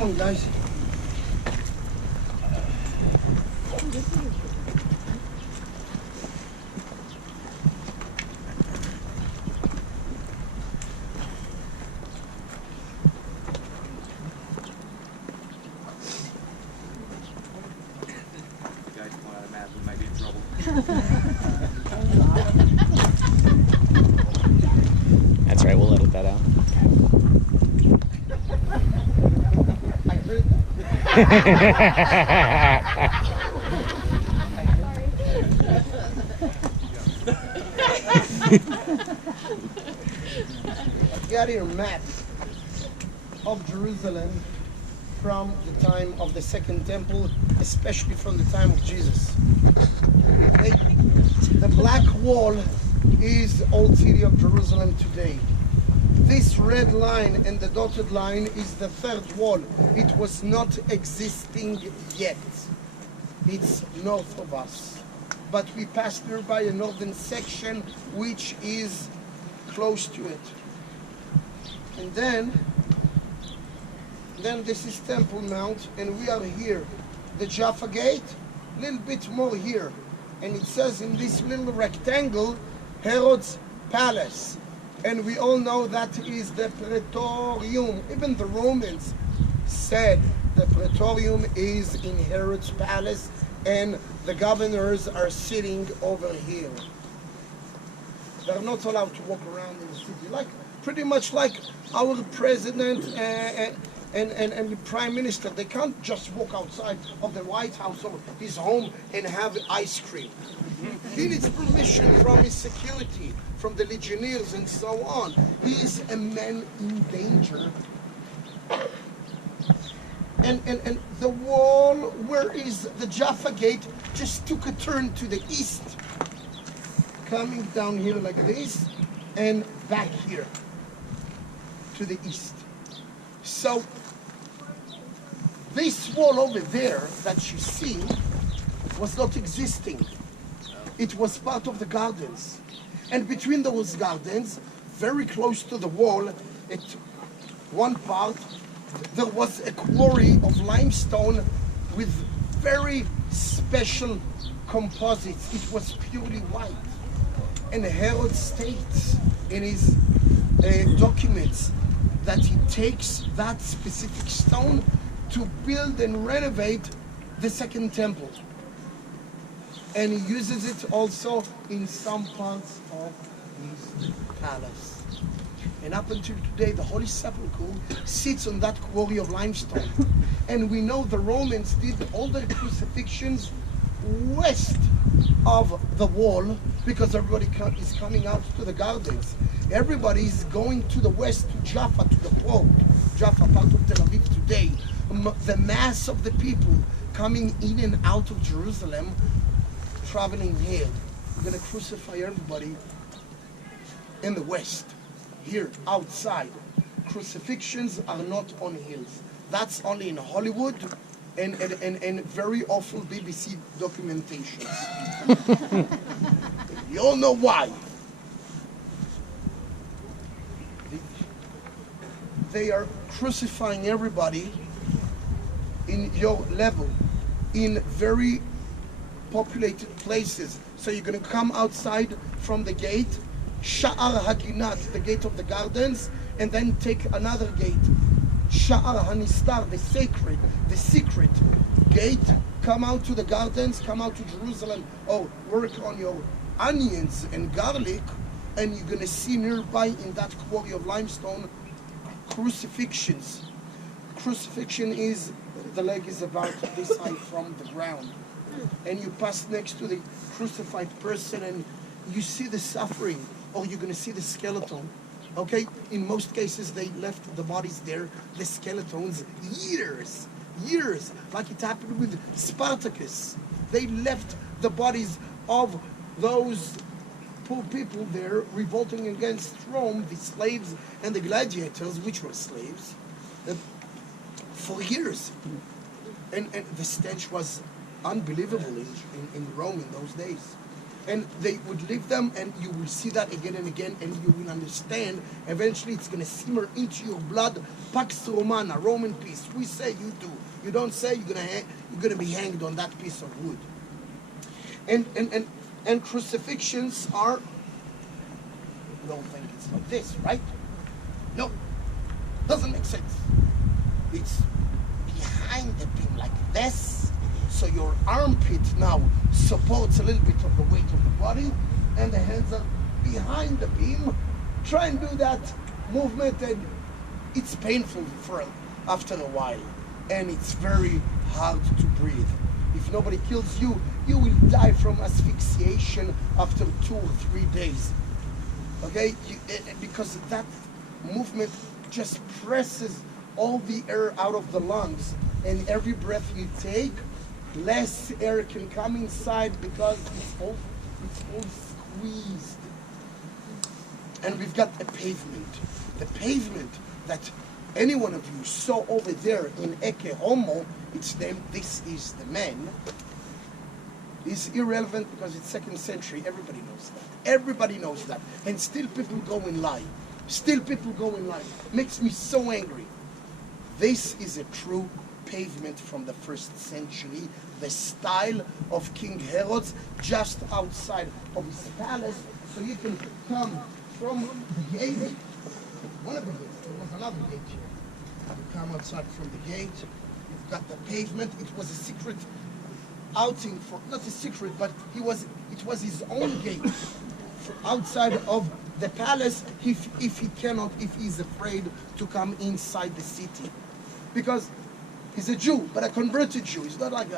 Come on, guys. That's right, we'll edit that out. Got here a map of Jerusalem from the time of the Second Temple, especially from the time of Jesus. Okay? The black wall is Old City of Jerusalem today. This red line and the dotted line is the third wall. It was not existing yet. It's north of us. But we passed through by a northern section which is close to it. And then this is Temple Mount, and we are here. The Jaffa Gate, a little bit more here. And it says in this little rectangle, Herod's Palace. And we all know that is the Praetorium. Even the Romans said the Praetorium is in Herod's Palace, and the governors are sitting over here. They're not allowed to walk around in the city, pretty much like our president and the prime minister. They can't just walk outside of the White House or his home and have ice cream. He needs permission from his security, from the legionnaires and so on. He is a man in danger. And the wall where is the Jaffa Gate just took a turn to the east, coming down here like this and back here to the east. So this wall over there that you see was not existing. It was part of the gardens. And between those gardens, very close to the wall, at one part, there was a quarry of limestone with very special composites. It was purely white. And Herod states in his documents that he takes that specific stone to build and renovate the Second Temple. And he uses it also in some parts of his palace. And up until today, the Holy Sepulchre sits on that quarry of limestone. And we know the Romans did all their crucifixions west of the wall, because everybody is coming out to the gardens. Everybody is going to the west, to Jaffa, to the port. Jaffa, part of Tel Aviv today. The mass of the people coming in and out of Jerusalem, traveling here. We're going to crucify everybody in the west, here, outside. Crucifixions are not on hills. That's only in Hollywood and very awful BBC documentations. You all know why. They are crucifying everybody in your level, in very populated places. So you're going to come outside from the gate, Sha'ar Haginat, the gate of the gardens, and then take another gate, Sha'ar Hanistar, the secret gate. Come out to the gardens, come out to Jerusalem, work on your onions and garlic, and you're going to see nearby in that quarry of limestone crucifixions. Crucifixion is, the leg is about this high from the ground. And you pass next to the crucified person and you see the suffering, or you're going to see the skeleton. Okay? In most cases, they left the bodies there, the skeletons, years, like it happened with Spartacus. They left the bodies of those poor people there revolting against Rome, the slaves and the gladiators, which were slaves, for years. And the stench was unbelievable in Rome in those days. and they would leave them, and you will see that again and again, and you will understand. Eventually, it's going to simmer into your blood. Pax Romana, Roman peace. We say, you do. You don't say, you're going to be hanged on that piece of wood. And crucifixions are. You don't think it's like this, right? No, doesn't make sense. It's behind the beam like this, so your armpit now supports a little bit of the weight of the body, and the hands are behind the beam. Try and do that movement, and it's painful after a while, and it's very hard to breathe. If nobody kills you, you will die from asphyxiation after 2 or 3 days. Okay, because that movement just presses all the air out of the lungs, and every breath you take, less air can come inside because it's all squeezed. And we've got a pavement. The pavement that any one of you saw over there in Ecce Homo, it's named This Is the Man, is irrelevant because it's 2nd century. Everybody knows that. Everybody knows that. And still people go and lie. Still people go and lie. Makes me so angry. This is a true pavement from the 1st century. The style of King Herod's, just outside of his palace. So you can come from the gate. One of the gates. There was another gate here. You come outside from the gate. You've got the pavement. It was a secret outing for, not a secret, but it was his own gate outside of the palace if he's afraid to come inside the city. Because he's a Jew, but a converted Jew. He's not like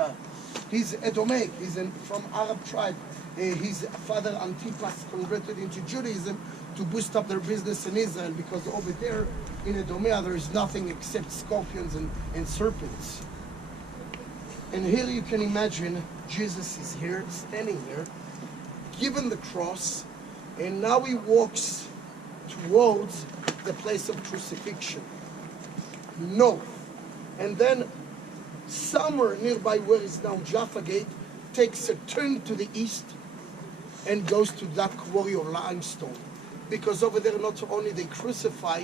he's Edomaic, he's from Arab tribe. His father Antipas converted into Judaism to boost up their business in Israel, because over there in Edomia there is nothing except scorpions and serpents. And here you can imagine Jesus is here, standing here, given the cross, and now he walks towards the place of crucifixion, north. And then somewhere nearby where is now Jaffa Gate, takes a turn to the east and goes to that quarry of limestone. Because over there not only they crucify,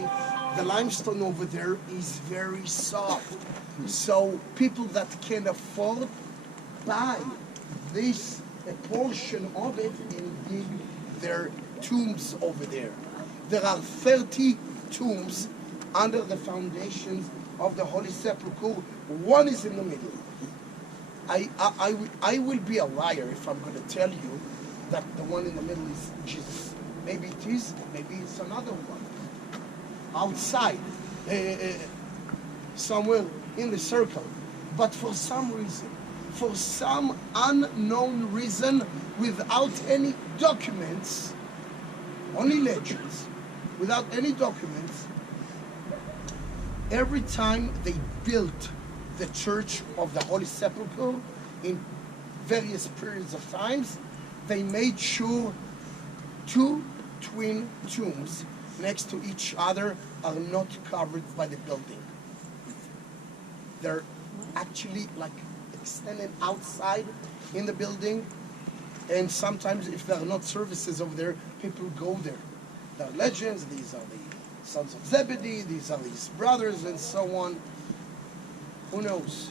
the limestone over there is very soft. So people that can afford buy this, a portion of it, and dig their tombs over there. There are 30 tombs under the foundations of the Holy Sepulchre. One is in the middle. I will be a liar if I'm going to tell you that the one in the middle is Jesus. Maybe it is, maybe it's another one. Outside, somewhere in the circle. But for some reason, for some unknown reason, without any documents, only legends, without any documents, every time they built the Church of the Holy Sepulchre in various periods of times, they made sure 2 twin tombs next to each other are not covered by the building. They're actually like extended outside in the building, and sometimes if there are not services over there, people go there. There are legends, these are the sons of Zebedee, these are his brothers, and so on. Who knows?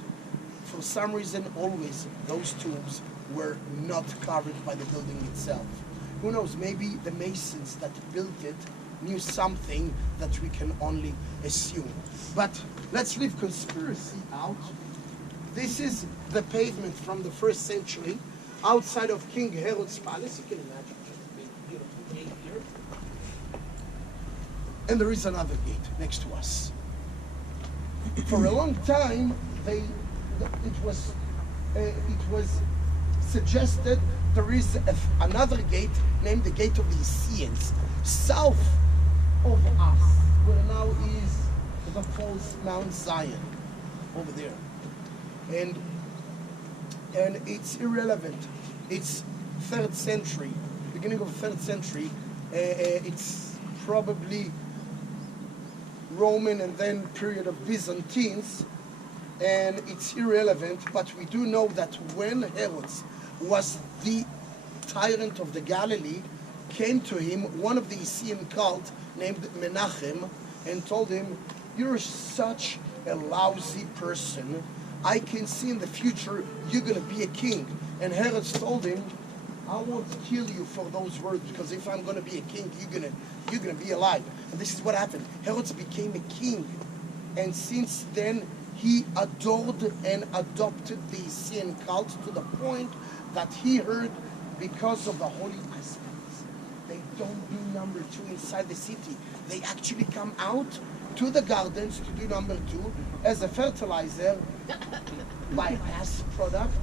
For some reason, always those tombs were not covered by the building itself. Who knows? Maybe the masons that built it knew something that we can only assume. But let's leave conspiracy out. This is the pavement from the 1st century outside of King Herod's palace. You can imagine just a big, beautiful gate here. And there is another gate next to us. For a long time, it was suggested there is another gate named the Gate of the Essenes, south of us, where now is the false Mount Zion, over there. And it's irrelevant. It's 3rd century, beginning of 3rd century. It's probably Roman and then period of Byzantines, and it's irrelevant, but we do know that when Herod was the tyrant of the Galilee, came to him, one of the Essene cult named Menachem, and told him, "You're such a lousy person. I can see in the future you're going to be a king." And Herod told him, "I won't kill you for those words, because if I'm going to be a king, you're gonna be alive." And this is what happened. Herod became a king, and since then he adored and adopted the Essene cult to the point that he heard, because of the holy aspects, they don't do number 2 inside the city. They actually come out to the gardens to do number 2 as a fertilizer, bypass product,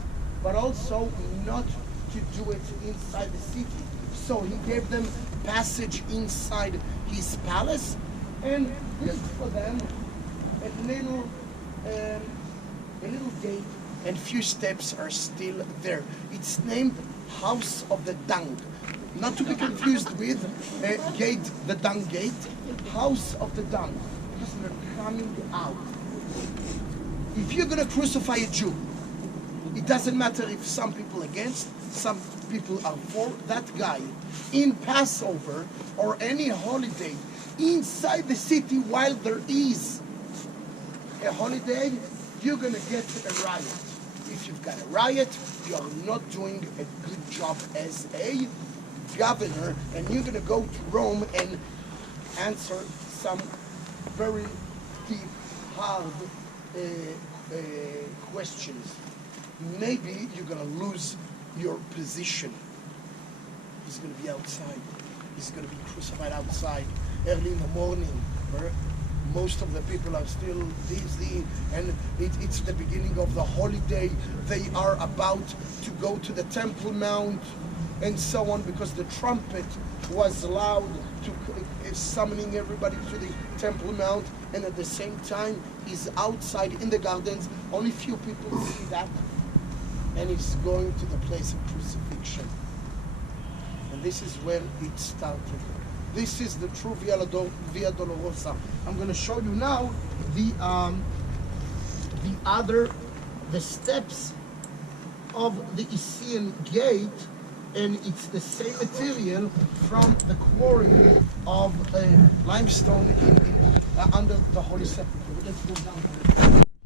but also not to do it inside the city. So he gave them passage inside his palace and built for them a little gate, and few steps are still there. It's named House of the Dung, not to be confused with gate, the Dung Gate. House of the Dung, because they're coming out. If you're going to crucify a Jew, it doesn't matter if some people against, some people are for that guy. In Passover or any holiday inside the city, while there is a holiday, you're going to get a riot. If you've got a riot, you are not doing a good job as a governor, and you're going to go to Rome and answer some very deep, hard questions. Maybe you're going to lose your position. He's going to be outside. He's going to be crucified outside early in the morning, where most of the people are still busy, and it's the beginning of the holiday. They are about to go to the Temple Mount and so on, because the trumpet was loud to summoning everybody to the Temple Mount, and at the same time he's outside in the gardens. Only few people see that, and he's going to the place of crucifixion. And this is where it started. This is the true Via Dolorosa. I'm going to show you now the steps of the Essene Gate, and it's the same material from the quarry of limestone under the Holy Sepulchre. Let's go down.